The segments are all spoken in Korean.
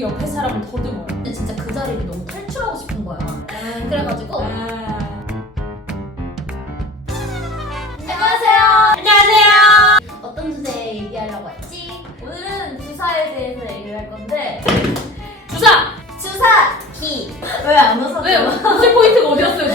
자꾸 옆에 사람을 더듬어요. 근데 진짜 그 자리를 너무 탈출하고 싶은 거야. 그래가지고 안녕하세요. 안녕하세요. 어떤 주제 얘기하려고 했지? 오늘은 주사에 대해서 얘기를 할 건데 주사. 주사 기. 왜 안 웃었어? 왜 무슨 포인트가 어디였어요?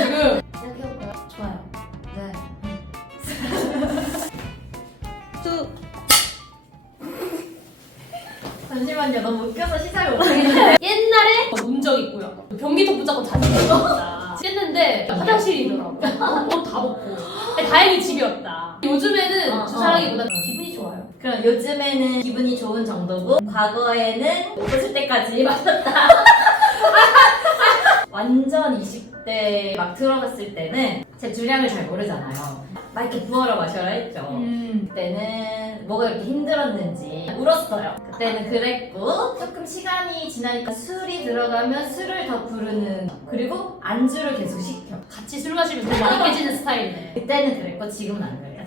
잠시만요. 너무 웃겨서 시작을 못하겠는데. 옛날에 논적 있고요. 변기통 붙잡고 진짜. 깼는데 화장실이더라고. 옷다 벗고. 근데 다행히 집이었다. 요즘에는 어, 주사라기보다 어. 기분이 좋아요. 그럼 요즘에는 기분이 좋은 정도고 과거에는 웃을 때까지 맞았다. 완전 20대 막 들어갔을 때는 제 주량을 잘 모르잖아요. 막 이렇게 부어라 마셔라 했죠. 음. 그때는 뭐가 이렇게 힘들었는지 울었어요. 그때는 그랬고 조금 시간이 지나니까 술이 들어가면 술을 더 부르는 그리고 안주를 계속 시켜. 같이 술 마시면 더 많이 깨지는 스타일이네. 그때는 그랬고 지금은 안 그래요.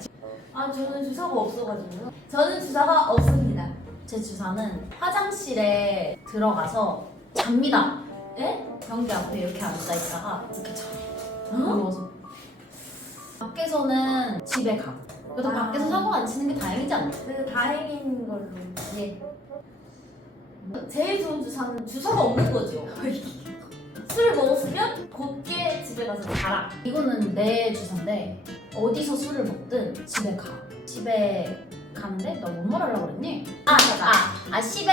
아 저는 주사가 없어가지고요. 저는 주사가 없습니다. 제 주사는 화장실에 들어가서 잡니다. 예? 변기 앞에 이렇게 앉아 있다가 이렇게 자. 어? 누워서. 밖에서는 집에 가. 그래도 아. 밖에서 사고 안 치는 게 다행이지 않나? 그 다행인 예. 제일 좋은 주사는 주사가 없는 거죠. 술을 먹었으면 곧게 집에 가서 자라. 이거는 내 주사인데 어디서 술을 먹든 집에 가. 집에 가는데 나뭔말 하려고 그랬니? 아, 아, 아, 집에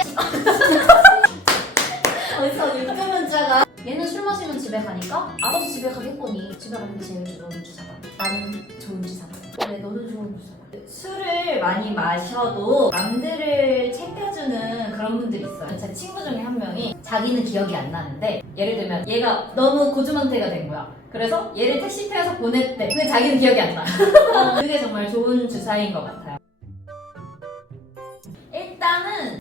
어디서 문자가 얘는 술 마시면 집에 가니까 알아서 집에 가겠거니 집에 가는 게 제일 좋은 주사다. 나는 좋은 주사다. 그래 너도 좋은 주사. 술을 많이 마셔도 남들을 챙겨주는 그런 분들이 있어요. 제 친구 중에 한 명이 자기는 기억이 안 나는데 예를 들면 얘가 너무 고주망태가 된 거야. 그래서 얘를 택시 태워서 보냈대. 근데 자기는 기억이 안 나. 그게 정말 좋은 주사인 것 같아요.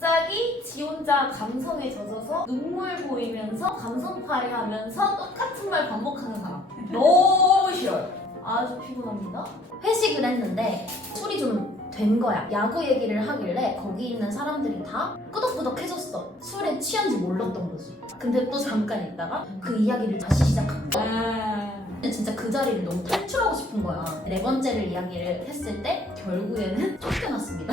짝이 지 혼자 감성에 젖어서 눈물 보이면서 감성 파리 하면서 똑같은 말 반복하는 사람. 너무 싫어요. 아주 피곤합니다. 회식을 했는데 술이 좀 된 거야. 야구 얘기를 하길래 거기 있는 사람들이 다 끄덕끄덕해졌어. 술에 취한지 몰랐던 거지. 근데 또 잠깐 있다가 그 이야기를 다시 시작한 거야. 진짜 그 자리를 너무 탈출하고 싶은 거야. 네 번째를 이야기를 했을 때 결국에는 쫓겨났습니다.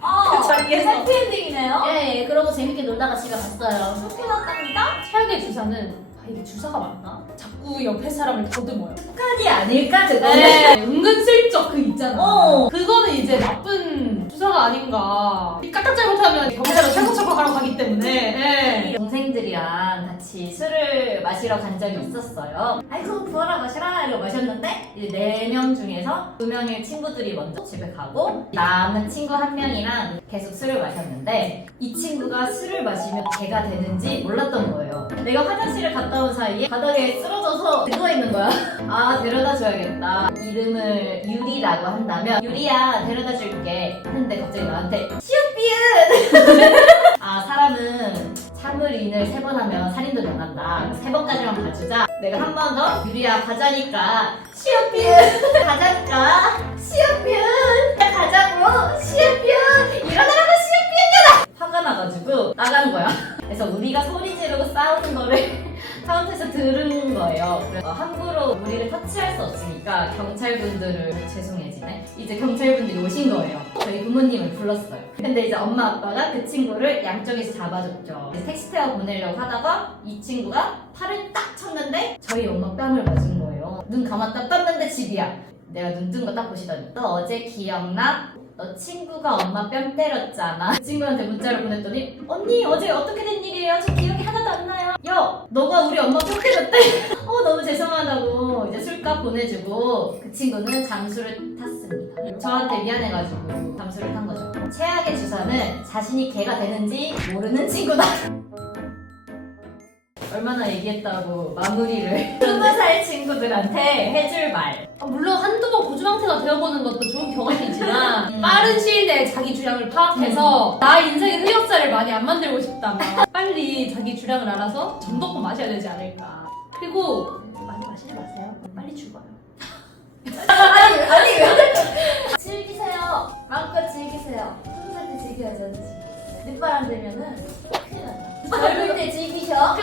아, 자리에서. 해피엔딩이네요. 예, 예, 그러고 재밌게 놀다가 집에 갔어요. 쫓겨났답니다. 최악의 주사는 아, 이게 주사가 맞나? 자꾸 옆에 사람을 더듬어요. 습관이 아닐까 그거? 네, 은근슬쩍 그 있잖아. 어. 그거는 이제 나쁜 주사가 아닌가. 까딱 잘못하면 경찰로 철컥 철컥하러 가기 때문에. 네. 동생들이랑 같이 술을 마시러 간 적이 있었어요. 아이고 부어라 마셔라 이러고 마셨는데 이제 네 명 중에서 두 명의 친구들이 먼저 집에 가고 남은 친구 한 명이랑 계속 술을 마셨는데 이 친구가 술을 마시면 개가 되는지 몰랐던 거예요. 내가 화장실을 갔다 온 사이에 바닥에 쓰러져서 누워 있는 거야. 아 데려다 줘야겠다. 이름을 유리라고 한다면 유리야 데려다 줄게. 했는데 갑자기 나한테 시옷비은 아 사람은 참을 인을 세 번 하면 살인도 당한다. 세 번까지만 봐주자. 내가 한 번 더 유리야 가자니까 시옷비은 가자니까 시옷비은 가자고 시옷비은 일어나라고 시옷비은이다. 화가 나가지고 나간 거야. 그래서 우리가 소리 지르고 싸우는 거를 카운트에서 들은 거예요. 그래서 함부로 우리를 터치할 수 없으니까 경찰분들을 죄송해 지네. 이제 경찰분들이 오신 거예요. 저희 부모님을 불렀어요. 근데 이제 엄마 아빠가 그 친구를 양쪽에서 잡아줬죠. 택시 태워 보내려고 하다가 이 친구가 팔을 딱 쳤는데 저희 엄마 뺨을 맞은 거예요. 눈 감았다 떴는데 집이야. 내가 눈 뜬 거 딱 보시더니 너 어제 기억나? 너 친구가 엄마 뺨 때렸잖아. 그 친구한테 문자를 보냈더니 언니 어제 어떻게 된 일이에요? 저 기억이 하나도 안 나요. 야 너가 우리 엄마 뺨 때렸대. 어 너무 죄송하다고 이제 술값 보내주고 그 친구는 잠수를 탔습니다. 저한테 미안해가지고 잠수를 탄 거죠. 최악의 주사는 자신이 개가 되는지 모르는 친구다. 얼마나 얘기했다고 마무리를 스무 살 친구들한테 해줄 말. 아, 물론 한두 번 고주망태가 되어보는 것도 좋은 경험이지만 음. 빠른 시일 내에 자기 주량을 파악해서 나 인생의 흑역사를 많이 안 만들고 싶다면 빨리 자기 주량을 알아서 정도껏 마셔야 되지 않을까. 그리고 많이 마시지 마세요. 빨리 죽어요. 아니 아니 왜? 즐기세요. 마음껏 즐기세요. 스무 살때 즐겨야지. 늦바람 들면은 큰일 난다. 젊을 때 즐기셔.